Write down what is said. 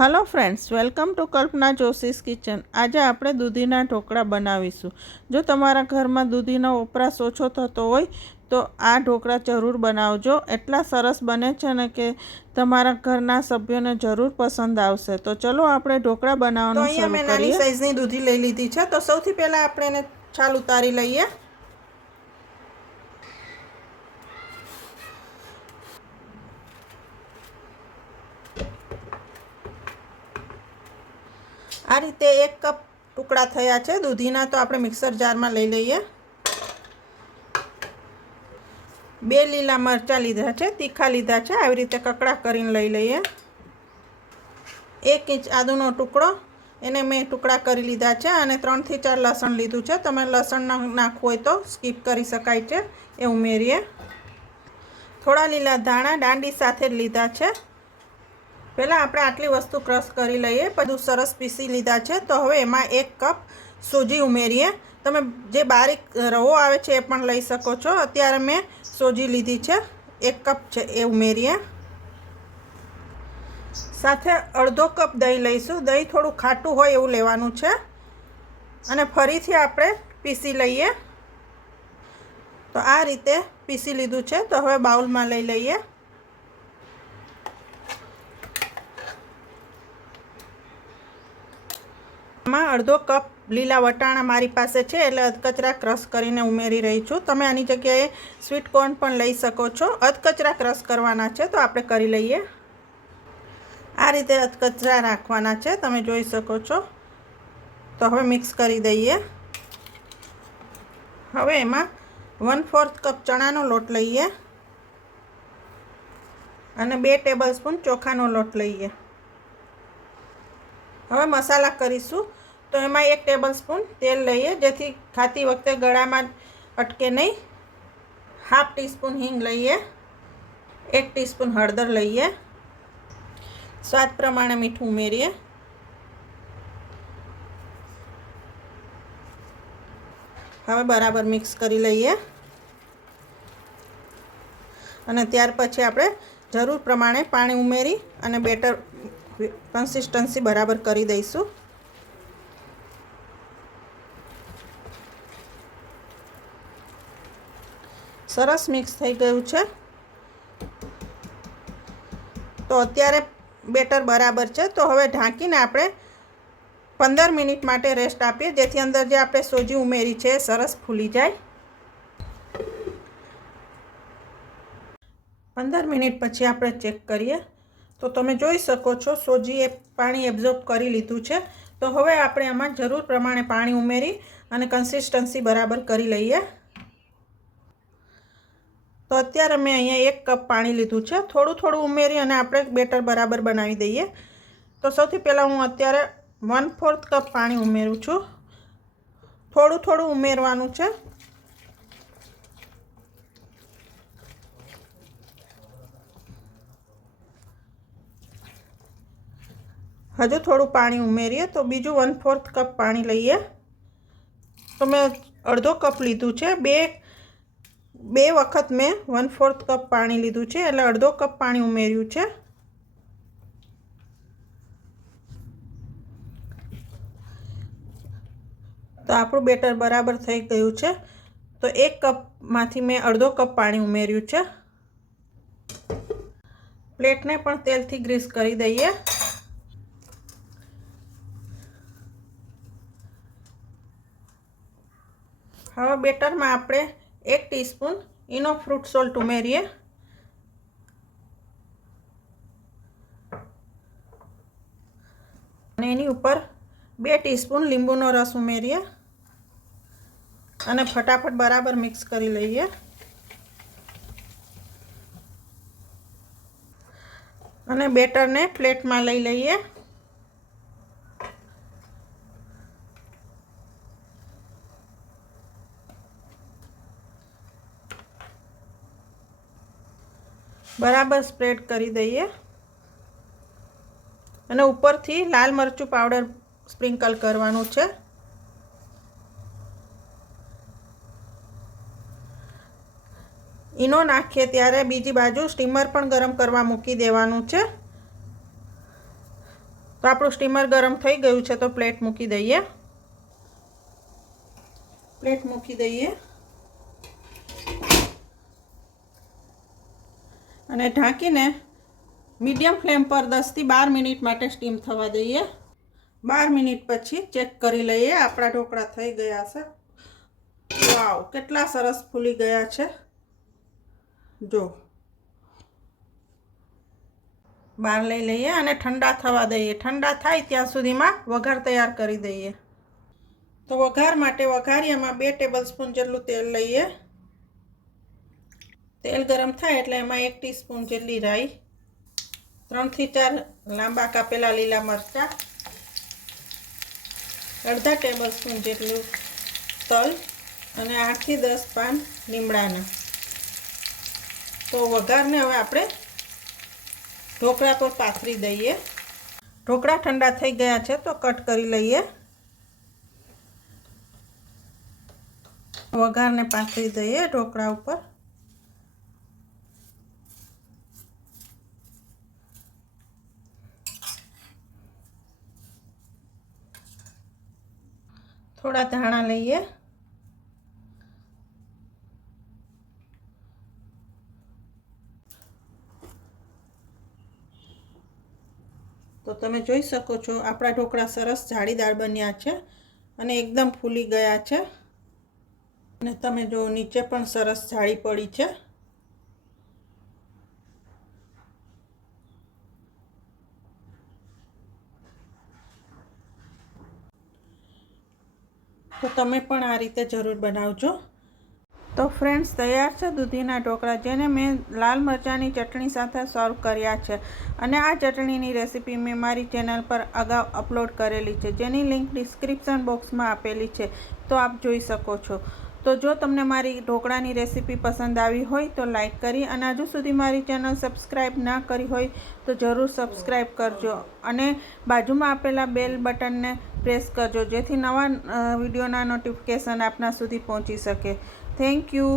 Hello friends, welcome to Kalpana Joshi's kitchen. आज આપણે દૂધીના ઢોકળા બનાવીશું। જો તમારા ઘરમાં દૂધીનો વપરાશ ઓછો થતો હોય તો આ ઢોકળા જરૂર બનાવજો। એટલા સરસ બને છે ને કે તમારા ઘરના સભ્યોને જરૂર પસંદ આવશે। તો ચલો આપણે ઢોકળા બનાવવાનું શરૂ કરીએ। મેં નાની સાઈઝની દૂધી લઈ લીધી છે। તો સૌથી પહેલા આપણે એને છાલ ઉતારી લઈએ। આ રીતે 1 કપ ટુકડા થયા છે દૂધીના। તો આપણે મિક્સર જારમાં લઈ લઈએ। 2 લીલા મરચાં લીધા છે, તીખા લીધા છે, આવી રીતે કકડા કરીને લઈ લઈએ। 1 ઇંચ આદુનો ટુકડો, એને મેં ટુકડા કરી લીધા છે। અને 3 થી 4 લસણ લીધું છે। તમે લસણ નાખવું હોય તો સ્કીપ કરી શકાય છે, એ ઉમેરીએ। થોડા લીલા ધાણા દાંડી સાથે જ લીધા છે। પહેલાં આપણે આટલી વસ્તુ ક્રશ કરી લઈએ। બધું સરસ પીસી લીધા છે। તો હવે એમાં 1 કપ સોજી ઉમેરીએ। તમે જે બારીક રવો આવે છે એ પણ લઈ શકો છો। અત્યારે મેં સોજી લીધી છે, 1 કપ છે, એ ઉમેરીએ। સાથે અડધો કપ દહીં લઈશું। દહીં થોડું ખાટું હોય એવું લેવાનું છે। અને ફરીથી આપણે પીસી લઈએ। તો આ રીતે પીસી લીધું છે। તો હવે બાઉલમાં લઈ લઈએ। આમાં અડધો કપ લીલા વટાણા મારી પાસે છે, એટલે અધકચરા ક્રશ કરીને ઉમેરી રહી છું। તમે આની જગ્યાએ સ્વીટ કોર્ન પણ લઈ શકો છો। અધકચરા ક્રશ કરવાના છે, તો આપણે કરી લઈએ। આ રીતે અધકચરા રાખવાના છે, તમે જોઈ શકો છો। તો હવે મિક્સ કરી દઈએ। હવે એમાં 1/4 કપ ચણાનો લોટ લઈએ અને 2 ટેબલસ્પૂન ચોખાનો લોટ લઈએ। હવે મસાલા કરીશું। તો એમાં 1 ટેબલસ્પૂન તેલ લઈએ, જેથી ખાતી વખતે ગળામાં અટકે નહીં। 1/2 ટીસ્પૂન હિંગ લઈએ। 1 ટીસ્પૂન હળદર લઈએ। સ્વાદ પ્રમાણે મીઠું ઉમેરીએ। હવે બરાબર મિક્સ કરી લઈએ અને ત્યાર પછી આપણે જરૂર પ્રમાણે પાણી ઉમેરી અને બેટર કન્સિસ્ટન્સી બરાબર કરી દઈશું। સરસ મિક્સ થઈ ગયું છે। તો અત્યારે બેટર બરાબર છે। તો હવે ઢાંકીને આપણે 15 મિનિટ માટે રેસ્ટ આપીએ, જેથી અંદર જે આપણે સોજી ઉમેરી છે એ સરસ ફૂલી જાય। 15 મિનિટ પછી આપણે ચેક કરીએ। તો તમે જોઈ શકો છો સોજીએ પાણી એબ્ઝોર્બ કરી લીધું છે। તો હવે આપણે આમાં જરૂર પ્રમાણે પાણી ઉમેરી અને કન્સિસ્ટન્સી બરાબર કરી લઈએ। તો અત્યારે મેં અહીંયા 1 કપ પાણી લીધું છે। થોડું થોડું ઉમેરી અને આપણે બેટર બરાબર બનાવી દઈએ। તો સૌથી પહેલાં હું અત્યારે 1/4 કપ પાણી ઉમેરું છું। થોડું થોડું ઉમેરવાનું છે। હજુ થોડું પાણી ઉમેરીએ તો બીજું 1/4 કપ પાણી લઈએ। તો મેં અડધો કપ લીધું છે। બે વખત મેં 1/4 કપ પાણી લીધું છે, એટલે અડધો કપ પાણી ઉમેર્યું છે। તો આપણું બેટર બરાબર થઈ ગયું છે। તો 1 કપમાંથી મેં અડધો કપ પાણી ઉમેર્યું છે। પ્લેટને પણ તેલથી ગ્રીસ કરી દઈએ। હવે બેટરમાં આપણે 1 ટીસ્પૂન ઇનો ફ્રૂટ સોલ્ટ ઉમેરીએ। અને એની ઉપર 2 ટીસ્પૂન લીંબુનો રસ ઉમેરીએ અને ફટાફટ બરાબર મિક્સ કરી લઈએ। અને બેટરને પ્લેટમાં લઈ લઈએ। બરાબર સ્પ્રેડ કરી દઈએ અને ઉપરથી લાલ મરચું પાવડર સ્પ્રિંકલ કરવાનું છે। ઈનો નાખીએ ત્યારે બીજી બાજુ સ્ટીમર પણ ગરમ કરવા મૂકી દેવાનું છે। તો આપણું સ્ટીમર ગરમ થઈ ગયું છે, તો પ્લેટ મૂકી દઈએ. પ્લેટ મૂકી દઈએ અને ઢાંકીને મીડિયમ ફ્લેમ પર 10 થી 12 મિનિટ માટે સ્ટીમ થવા દઈએ. 12 મિનિટ પછી ચેક કરી લઈએ. આપણા ઢોકળા થઈ ગયા છે. વાવ, કેટલા સરસ ફૂલી ગયા છે. જો બહાર લઈ લઈએ અને ઠંડા થવા દઈએ. ઠંડા થાય ત્યાં સુધીમાં વઘાર તૈયાર કરી દઈએ. તો વઘાર માટે વઘારિયામાં 2 ટેબલસ્પૂન જેટલું તેલ લઈએ. તેલ ગરમ થાય એટલે એમાં 1 ટીસ્પૂન જેટલી રાઈ, 3 થી 4 લાંબા કાપેલા લીલા મરચાં, અડધા ટેબલસ્પૂન જેટલું તલ અને 8 થી 10 પાન લીમડાના. તો વઘારને હવે આપણે ઢોકળા પર પાથરી દઈએ. ઢોકળા ઠંડા થઈ ગયા છે, તો કટ કરી લઈએ. વઘારને પાથરી દઈએ ઢોકળા ઉપર. થોડા ધાણા લઈએ. તો તમે જોઈ શકો છો આપણા ઢોકળા સરસ જાળીદાર બન્યા છે અને એકદમ ફૂલી ગયા છે. અને તમે જો નીચે પણ સરસ જાળી પડી છે. તો તમે પણ આ રીતે જરૂર બનાવજો. તો ફ્રેન્ડ્સ, તૈયાર છે દૂધીના ઢોકળા, જેને મેં લાલ મરચાંની ચટણી સાથે સર્વ કર્યા છે. અને આ ચટણીની રેસીપી મેં મારી ચેનલ પર અગાઉ અપલોડ કરેલી છે, જેની લિંક ડિસ્ક્રિપ્શન બોક્સમાં આપેલી છે, તો આપ જોઈ શકો છો. તો જો તમને મારી ઢોકળાની રેસીપી પસંદ આવી હોય તો લાઈક કરી, અને હજુ સુધી મારી ચેનલ સબસ્ક્રાઈબ ના કરી હોય તો જરૂર સબસ્ક્રાઈબ કરજો અને બાજુમાં આપેલા બેલ બટનને પ્રેસ કરજો, જેથી નવા વિડીયોના નોટિફિકેશન આપના સુધી પહોંચી શકે. Thank you.